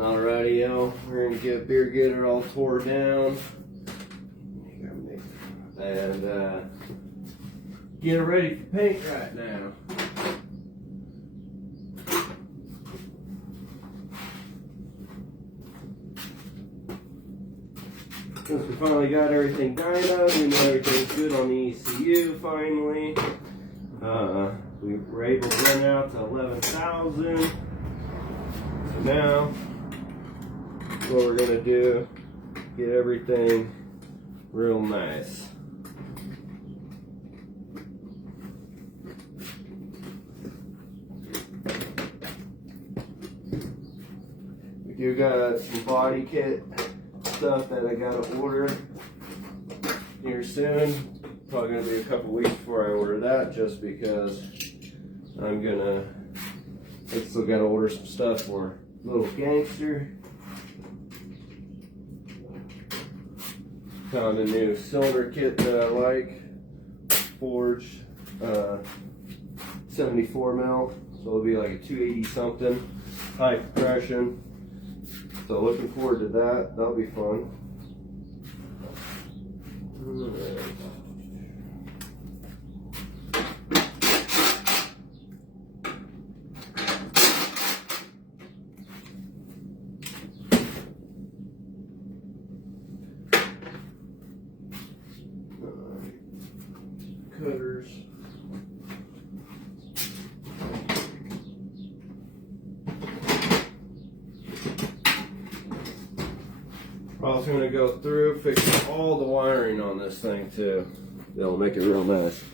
Alrighty, yo, we're gonna get beer getter all tore down and get it ready for paint right now. Since we finally got everything dynoed, we know everything's good on the ECU finally. We were able to run out to 11,000. So now, what we're gonna do, get everything real nice. We do got some body kit stuff that I gotta order here soon. Probably gonna be a couple weeks before I order that, just because I still gotta order some stuff for little gangster. Found a new cylinder kit that I like, forged 74 mil, so it'll be like a 280 something, high compression. So looking forward to that. That'll be fun. Cutters. We're also going to go through, fix all the wiring on this thing too. That'll make it real nice.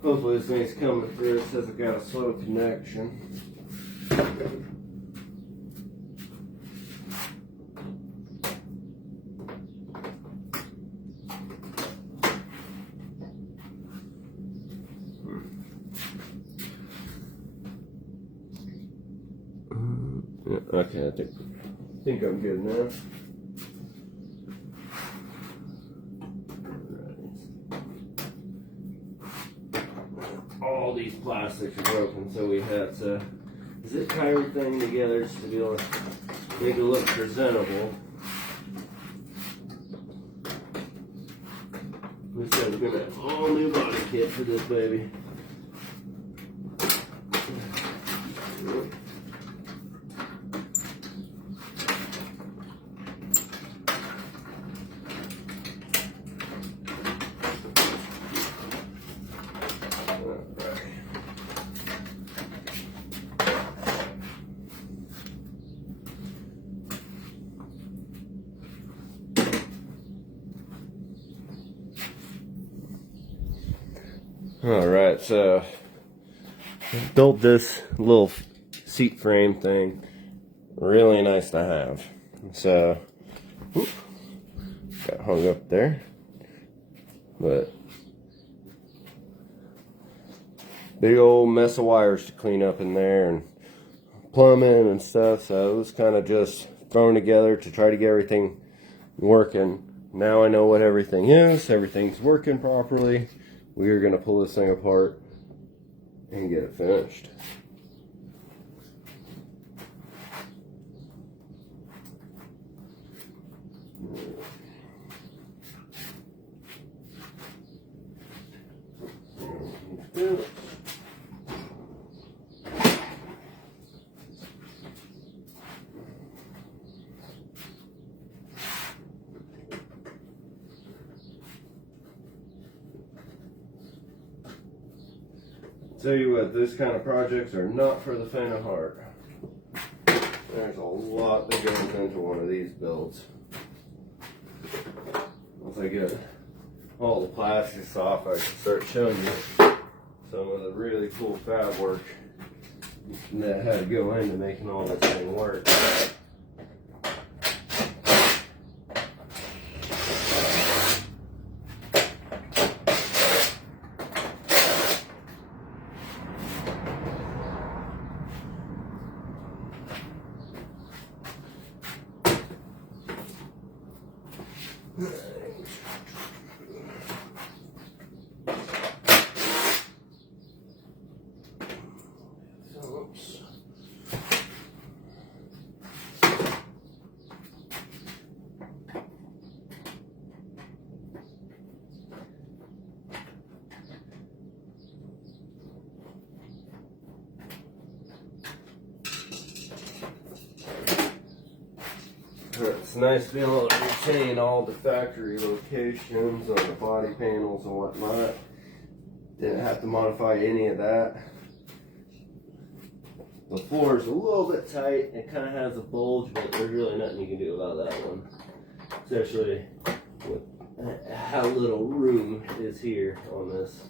Hopefully this thing's coming through. It says I got a slow connection. Okay, I think I'm good now. All these plastics are broken, so we had to zip tie everything together just to be able to make it look presentable. We said we're gonna have all new body kit for this baby. Alright, so built this little seat frame thing. Really nice to have. So, got hung up there. But, big old mess of wires to clean up in there and plumbing and stuff. So it was kind of just thrown together to try to get everything working. Now I know what everything is. Everything's working properly. We are going to pull this thing apart and get it finished. Tell you what, this kind of projects are not for the faint of heart. There's a lot that goes into one of these builds. Once I get all the plastics off, I can start showing you some of the really cool fab work that had to go into making all this thing work. Oops. It's nice being able to retain all the factory locations on the body panels and whatnot. Didn't have to modify any of that. The floor is a little bit tight. It kind of has a bulge, but there's really nothing you can do about that one. Especially with how little room is here on this.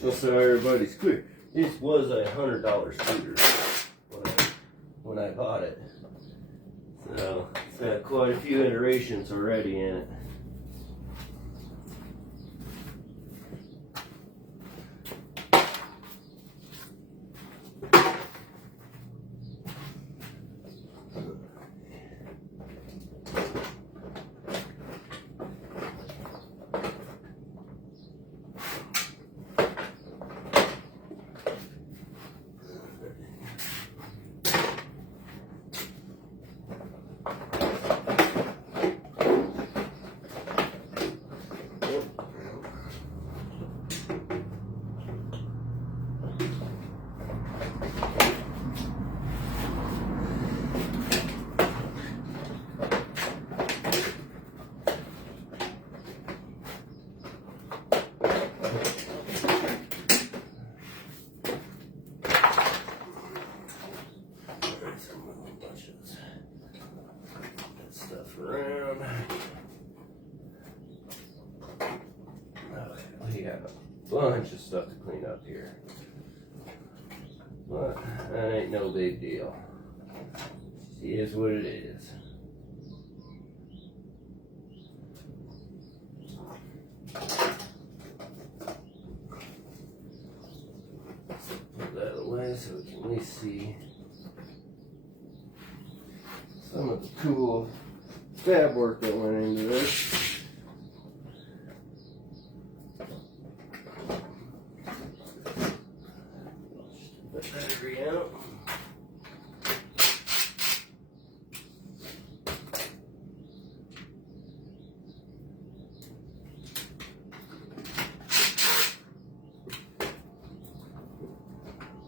Just so everybody's clear, this was a $100 scooter when I bought it. So it's had quite a few iterations already in it. Around. Okay, we got a bunch of stuff to clean up here, but that ain't no big deal. It is what it is. Put that away so we can at least see some of the cool fab work that went into this. The battery out.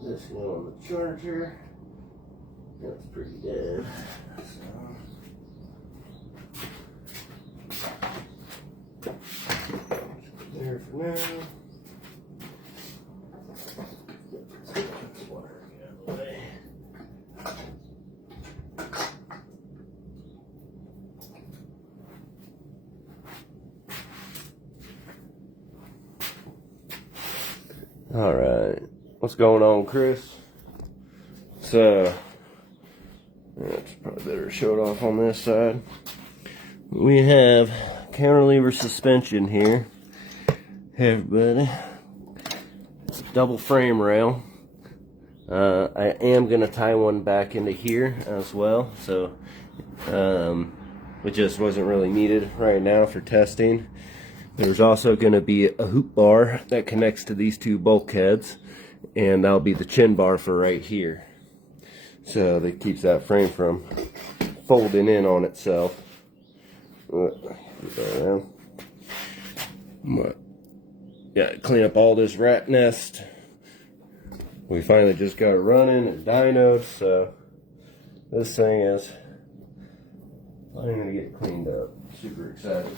This one on the charger. That's pretty dead. There for now. Water get out of the way. All right, what's going on, Chris? So, it's probably better to show it off on this side. We have cantilever suspension here. Hey everybody, it's a double frame rail. I am going to tie one back into here as well, so it just wasn't really needed right now for testing. There's also going to be a hoop bar that connects to these two bulkheads, and that'll be the chin bar for right here. So that keeps that frame from folding in on itself. Yeah, clean up all this rat nest. We finally just got it running and dynoed, so this thing is finally gonna get cleaned up. Super excited.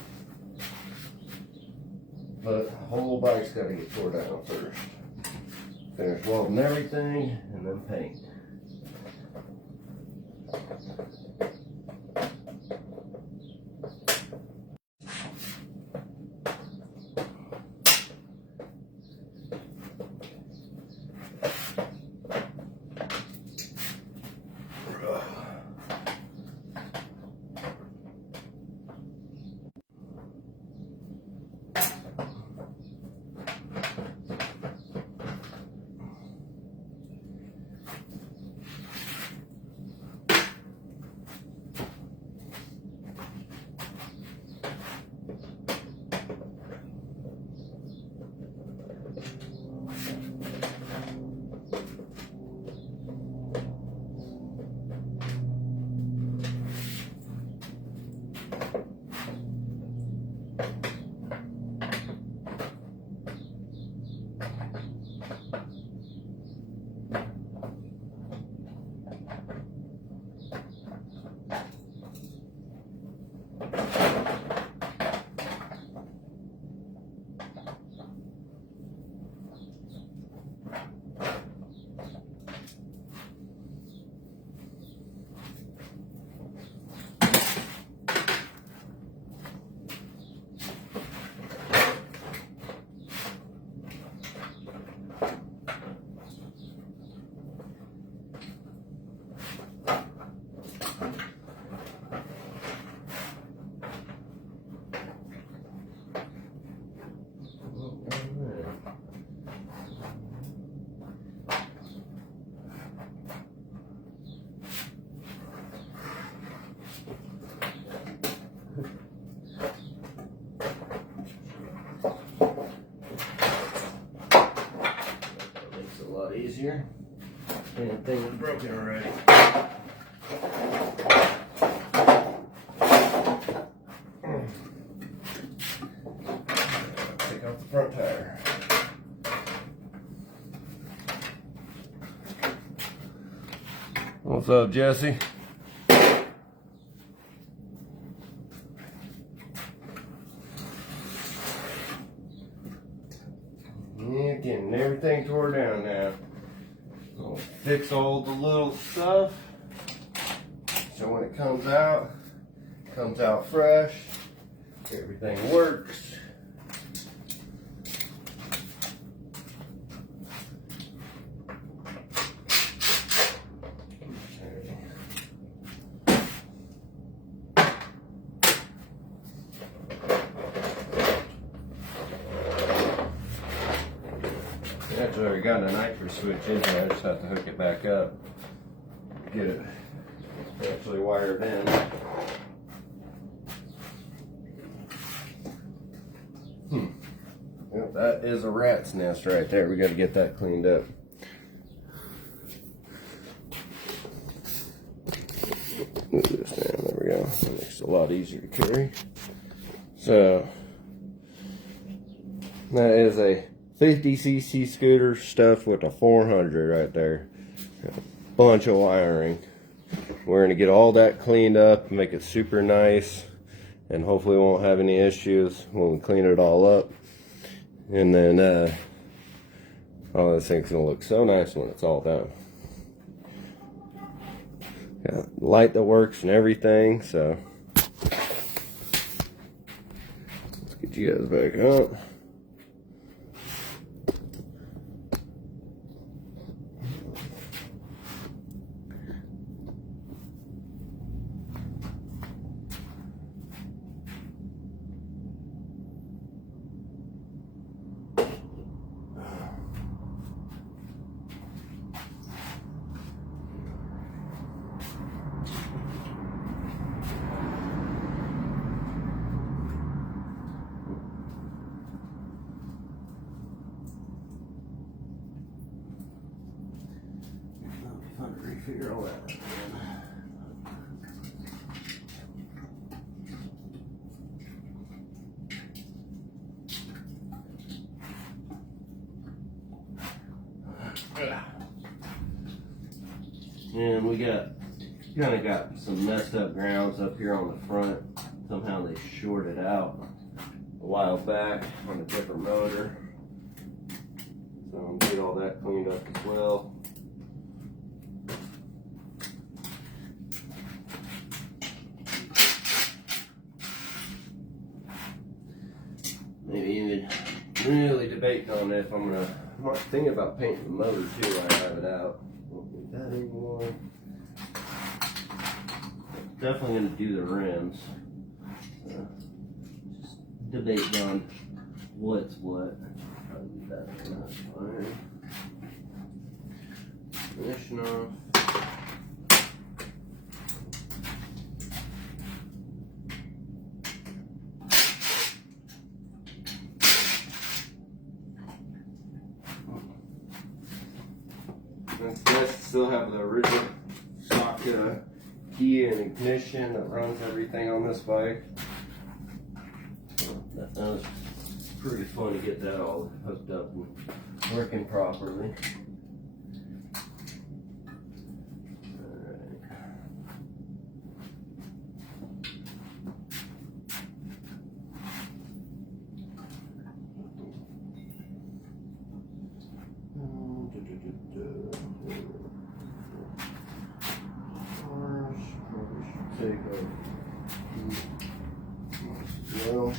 But the whole bike's gotta get tore down first. Finish welding everything and then paint. easier. Damn thing was broken already. Take off the front tire. What's up, Jesse? Yeah, getting everything tore down now. I'll fix all the little stuff so when it comes out fresh. Everything works. Actually, I already got a nitro switch in here. I just have to hook it back up, get it actually wired in. Well, that is a rat's nest right there. We got to get that cleaned up. Move this down. There we go. That makes it a lot easier to carry. So that is a 50cc scooter stuffed with a 400 right there. Got a bunch of wiring. We're going to get all that cleaned up, make it super nice, and hopefully we won't have any issues when we clean it all up. And then, oh, this thing's going to look so nice when it's all done. Got light that works and everything, so let's get you guys back up. Fun to refigure all that. And we kind of got some messed up grounds up here on the front. Somehow they shorted out a while back on a different motor. So I'm gonna get all that cleaned up as well. Maybe even really debating on if I'm thinking about painting the motor too while I have it out. Won't need that anymore. Definitely gonna do the rims. Just debating on what's what. Probably do that. That's fine. Ignition off. It's nice to still have the original stock key and ignition that runs everything on this bike. That was pretty fun to get that all hooked up and working properly. Take a well.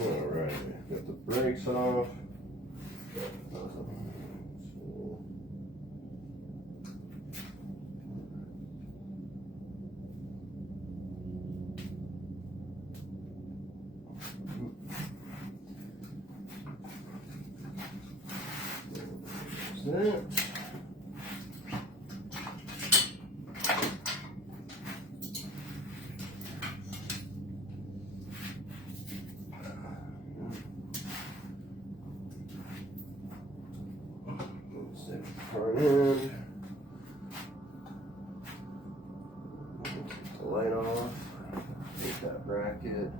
Alright, got the brakes off. that. Front end. Take the light off. Take that bracket.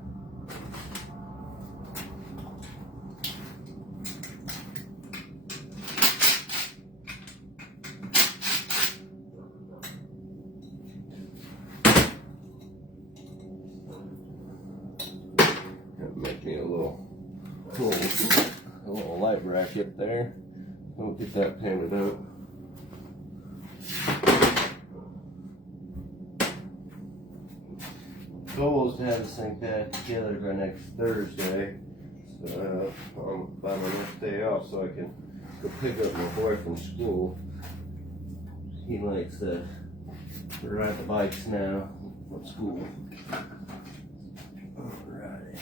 Make me a little light bracket there. We'll get that painted up. Goal is to have this thing back together by next Thursday. So by my next day off, so I can go pick up my boy from school. He likes to ride the bikes now from school. Alright.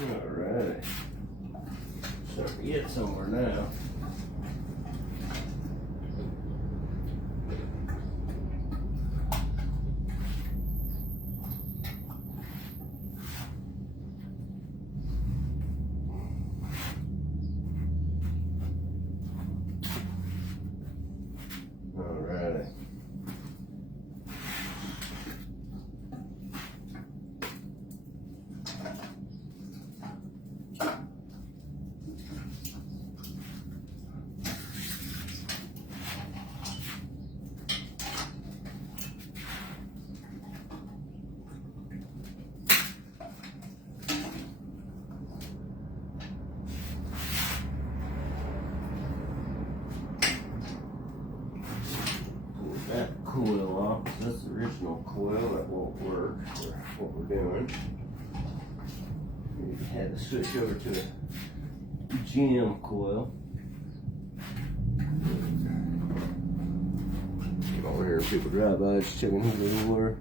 Alright, starting to get somewhere now. Alrighty. That coil off, that's the original coil that won't work for what we're doing. We had to switch over to a GM coil. Over here, people drive by, just checking who's everywhere.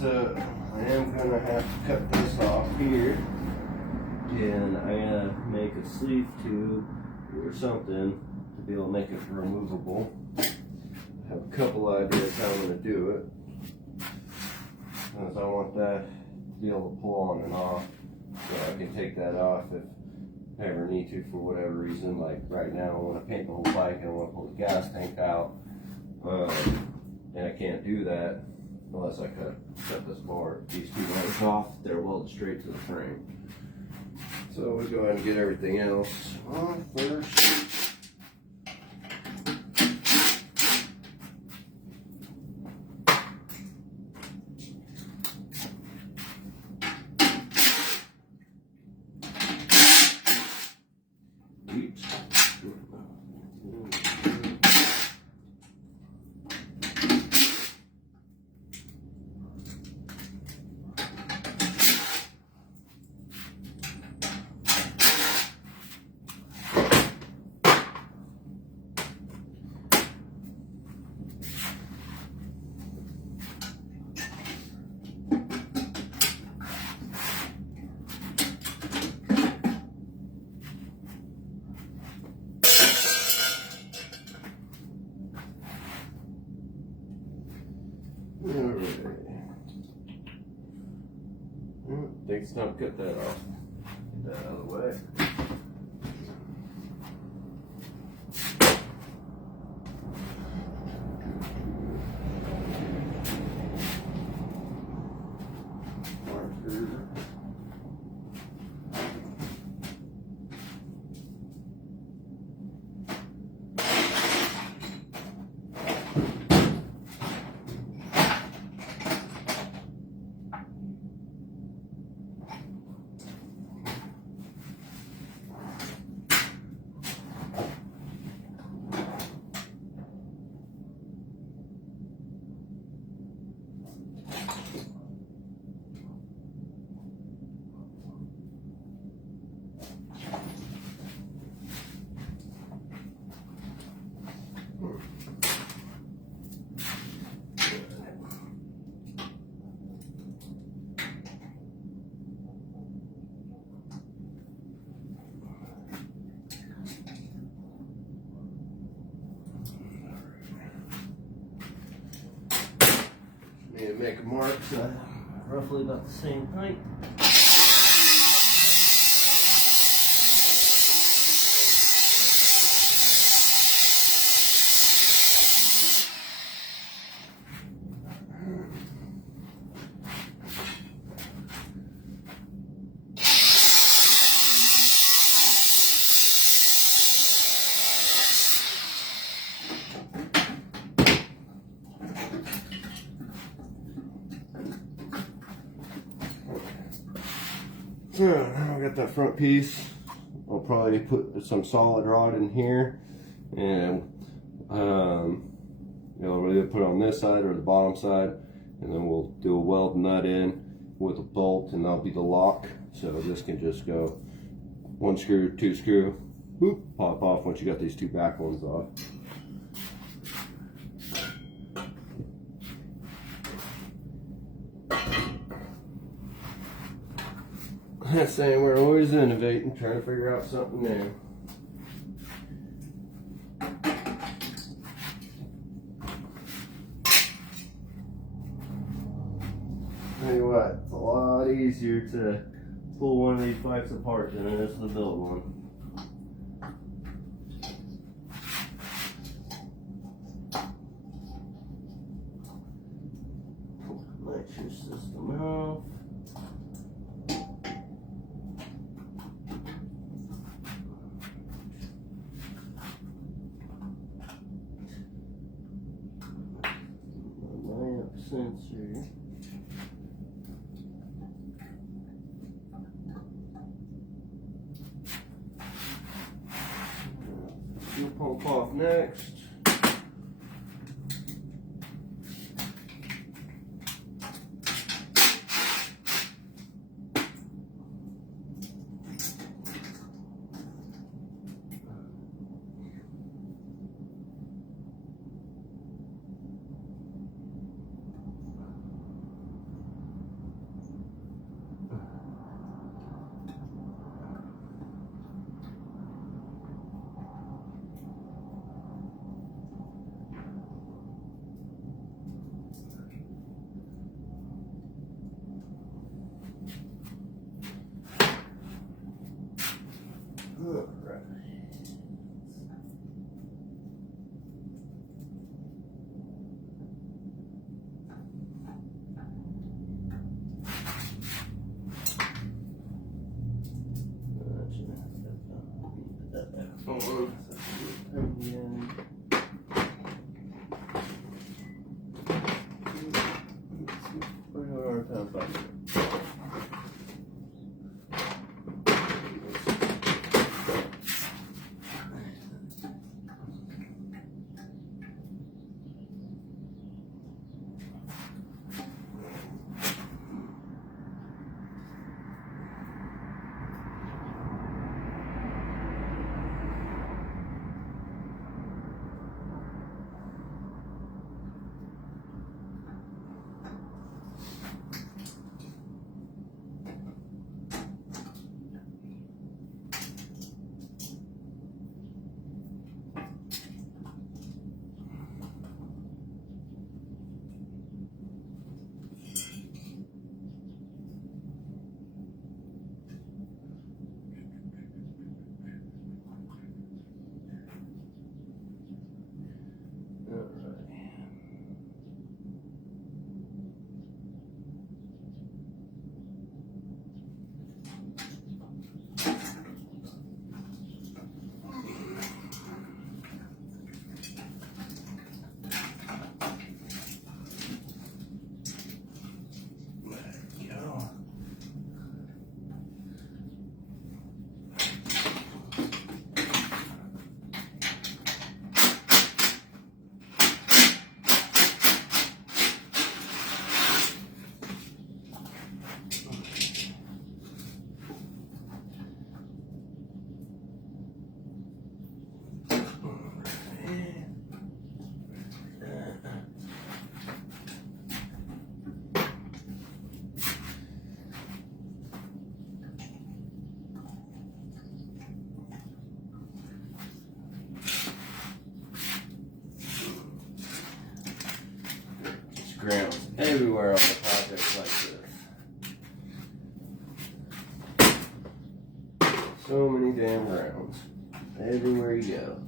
So I am gonna have to cut this off here. And I gotta make a sleeve tube or something to be able to make it removable. I have a couple ideas how I'm gonna do it. Because I want that to be able to pull on and off. So I can take that off if I ever need to for whatever reason. Like right now I want to paint the whole bike and I want to pull the gas tank out. And I can't do that unless I cut this bar, these two legs off. They're welded straight to the frame. So we'll go ahead and get everything else off first. Think it's time to cut that off. Get that out of the way. Need to make a mark so roughly about the same height. So now I got that front piece. I'll probably put some solid rod in here, and you know, we'll either put it on this side or the bottom side, and then we'll do a weld nut in with a bolt, and that'll be the lock. So this can just go 1 screw, 2 screw, boop, pop off once you got these 2 back ones off. That's saying we're always innovating, trying to figure out something new. Tell you what, it's a lot easier to pull one of these pipes apart than it is to build one. Let your system out. Sensor. Fuel pump off next. Alright. Grounds everywhere on the project like this. So many damn grounds. Everywhere you go.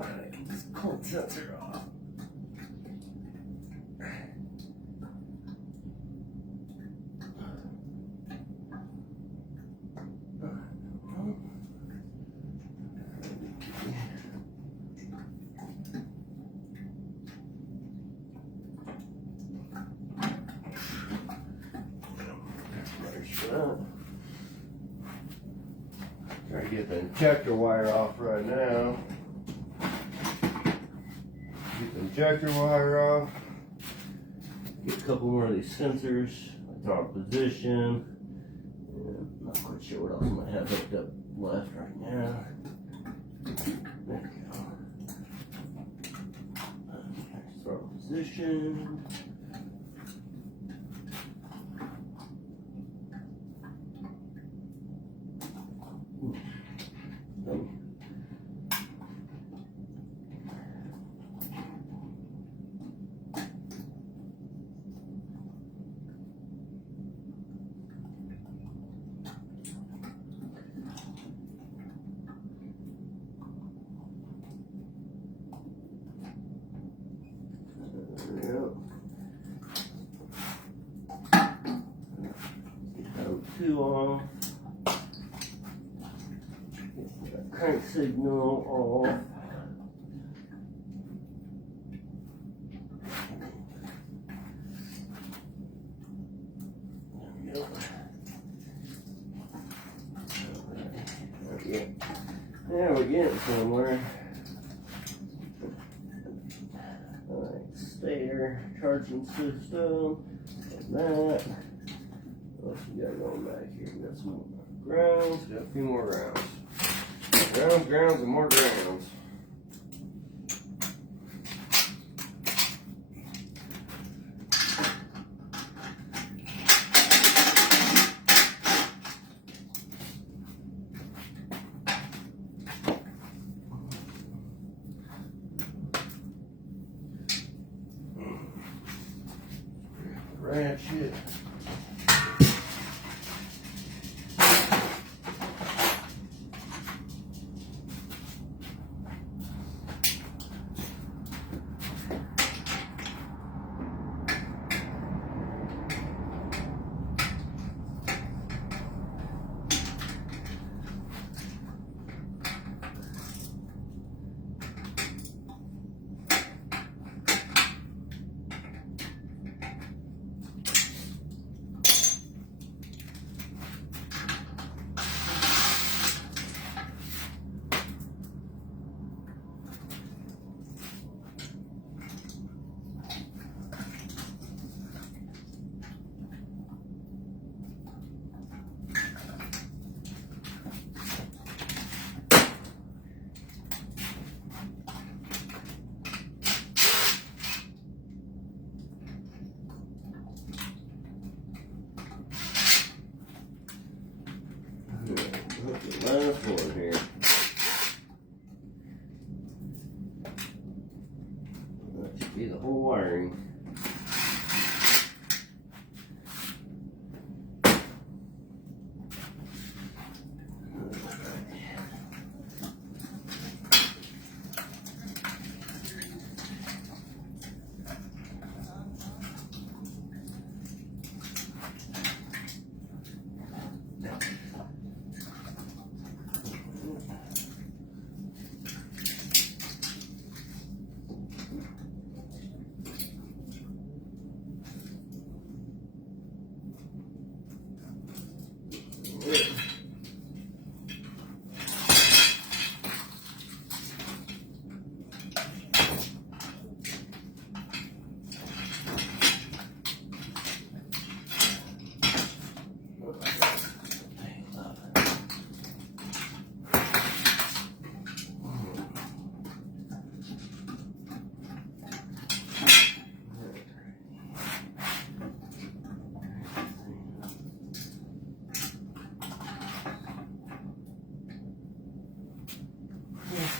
I can just pull the sensor off. Try to get the injector wire off right now. Get the injector wire off. Get a couple more of these sensors. Throw in position. And not quite sure what else I might have hooked up left right now. There we go. Throw in position. Two off. Get that crank signal off. There we go. There we get somewhere. Alright, stator, charging system, like that. What else we got going back here? We got some more grounds, got a few more grounds. Grounds, and more grounds. Ratchet. The last one here. That should be the whole wiring.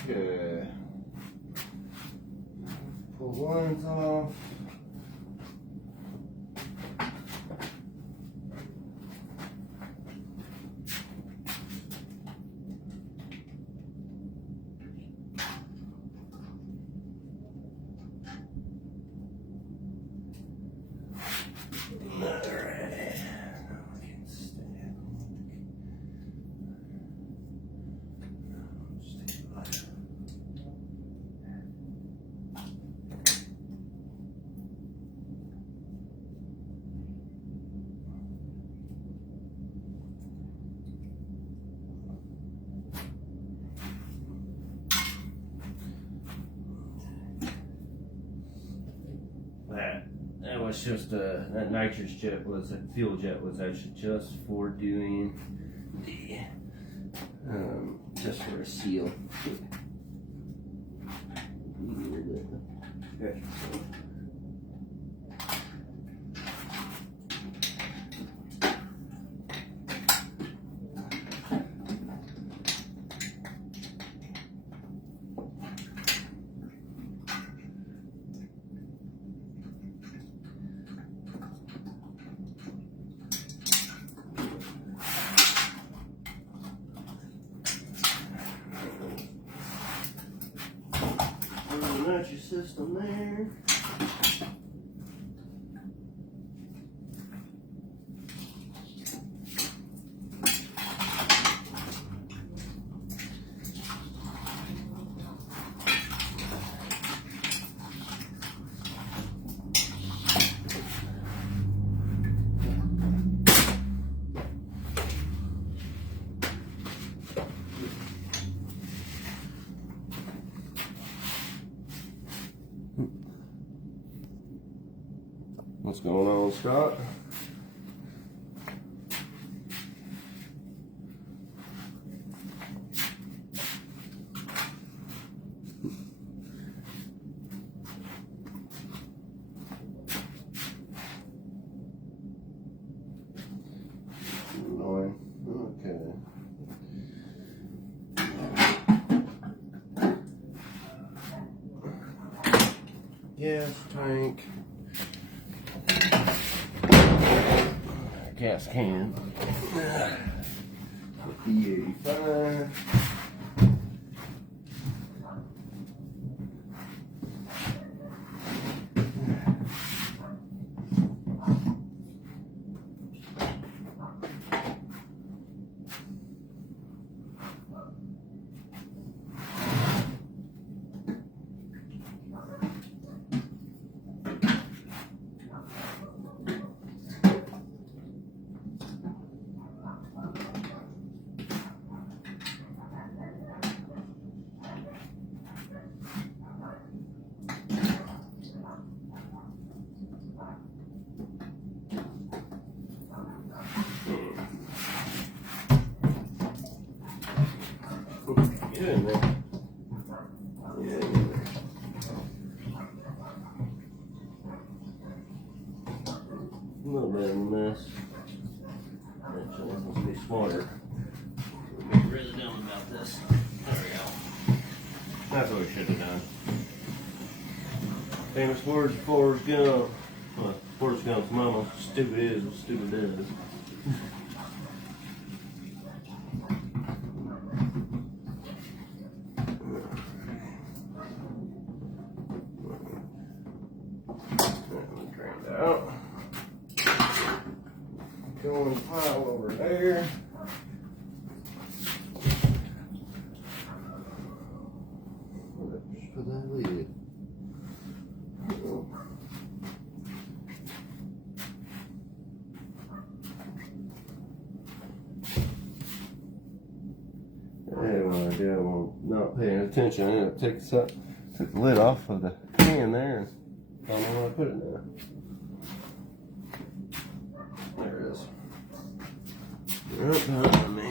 Okay. Pull lines off. That was just that nitrous jet was that fuel jet was actually just for doing the just for a seal. Okay. That's your system there. What's going on, Scott? Annoying. Okay. Gas tank. Gas can. E85. Get in there. Yeah, get in there. A little bit of a mess. Actually, let's be smarter. We'll be really dumb about this. There we go. That's what we should have done. Famous words of Forrest Gump. Forrest Gump's mama, stupid is what stupid is. Drained out. Going pile over there. Just put that lid. Anyway, I'm not paying attention. I took the lid off of the can there and don't know where I put it now. There it is. Right behind me.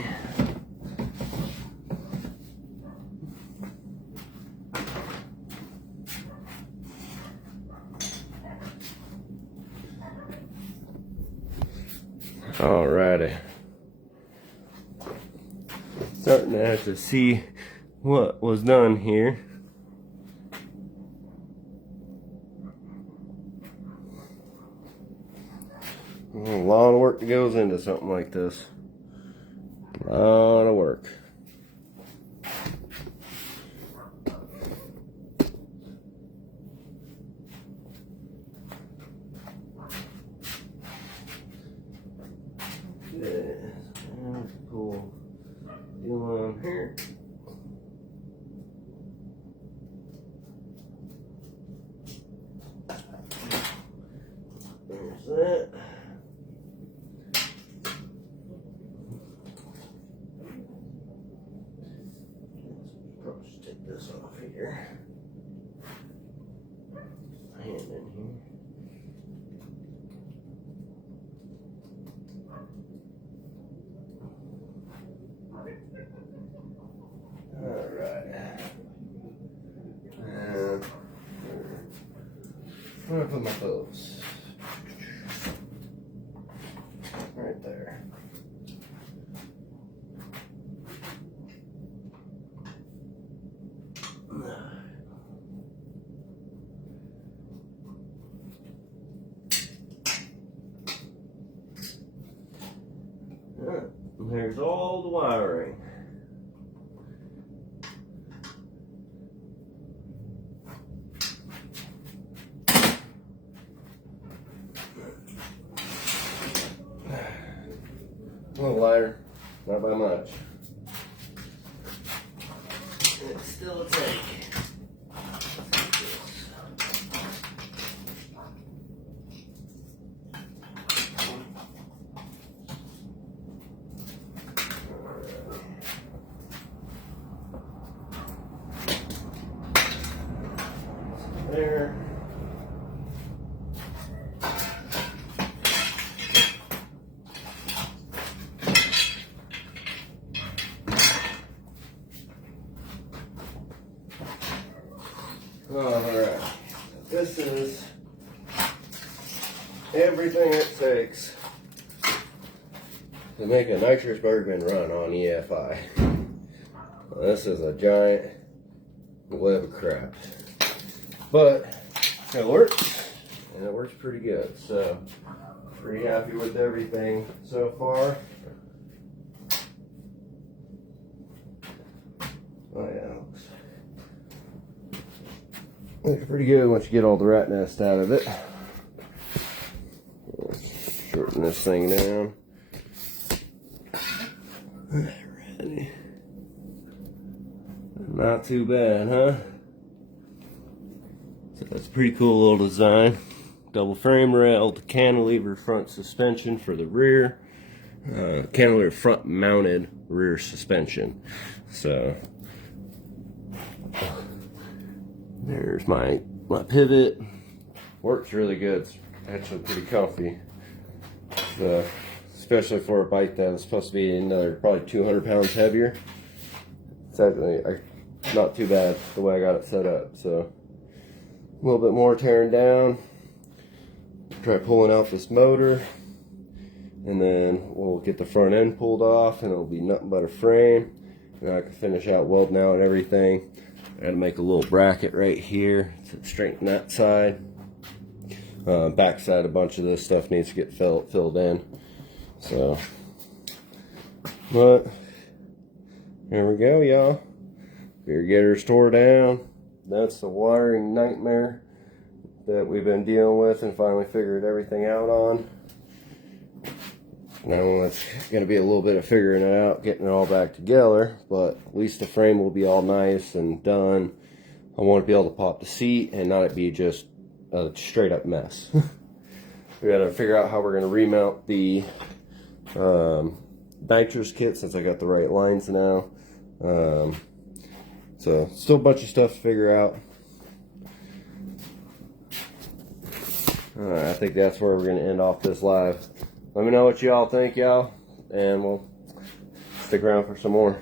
Alrighty. Starting to have to see what was done here. A lot of work that goes into something like this. A lot of work. Okay, let's pull deal on here. There's that. Probably just take this off here. Hand in here. Alright. And where do I put my clothes? Right there. There's all the wiring. A little lighter, not by much. It's still a take. There. Alright, this is everything it takes to make a nitrous Bergman run on EFI. This is a giant web of crap, but it works, and it works pretty good, so pretty happy with everything so far. Oh yeah, looks pretty good once you get all the rat nest out of it. Let's shorten this thing down. Alrighty. Not too bad, huh? So that's a pretty cool little design. Double frame rail, the cantilever front suspension for the rear. Cantilever front mounted rear suspension. So there's my pivot. Works really good. It's actually pretty comfy. Especially for a bike that's supposed to be another probably 200 pounds heavier. It's actually not too bad the way I got it set up. So a little bit more tearing down. Try pulling out this motor, and then we'll get the front end pulled off, and it'll be nothing but a frame. And I can finish out welding out and everything. I gotta make a little bracket right here to straighten that side. Back side, a bunch of this stuff needs to get filled in. So, but here we go, y'all. Gear getters tore down. That's the wiring nightmare that we've been dealing with and finally figured everything out on. Now it's going to be a little bit of figuring it out, getting it all back together, but at least the frame will be all nice and done. I want to be able to pop the seat and not it be just a straight up mess. We got to figure out how we're going to remount the nitrous kit since I got the right lines now. So still a bunch of stuff to figure out. Alright, I think that's where we're going to end off this live. Let me know what y'all think, y'all, and we'll stick around for some more.